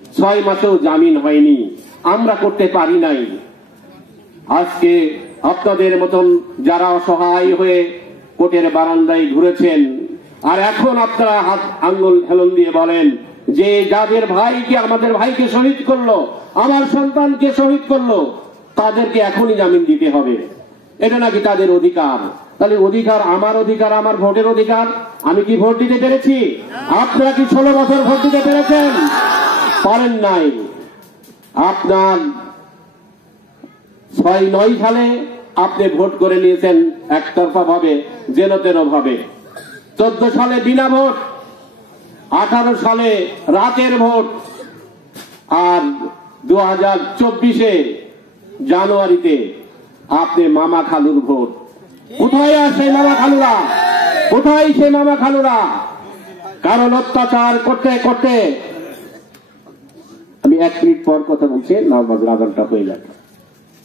6 মাসেও জামিন হয়নি, আমরা করতে পারি নাই। আজকে আপনাদের মতন যারা অসহায় হয়ে কোর্টের বারান্দায় ঘুরেছেন, আর এখন আপনারা হাত আঙ্গুল হেলন দিয়ে বলেন যে যাদের ভাইকে, আমাদের ভাইকে শহীদ করলো, আমার সন্তানকে শহীদ করলো, তাদেরকে এখনই জামিন দিতে হবে। এটা নাকি তাদের অধিকার। তাহলে অধিকার, আমার ভোটের অধিকার। আমি কি ভোট দিতে পেরেছি? আপনারা কি 16 বছর ভোট দিতে পেরেছেন? পারেন নাই। আপনার 6-9 সালে আপনি ভোট করে নিয়েছেন একতরফা ভাবে, যেন তেন ভাবে। 14 সালে বিনা ভোট, 18 সালে রাতের ভোট, আর 2024-এ জানুয়ারিতে আপনি মামা খালুর ভোট। কোথায় আছে মামা খালুরা? কোথায় সে মামা খালুরা? কারণ অত্যাচার করতে করতে, আমি 1 মিনিট পর কথা বলছি, নামাজের আযানটা হয়ে যাবে।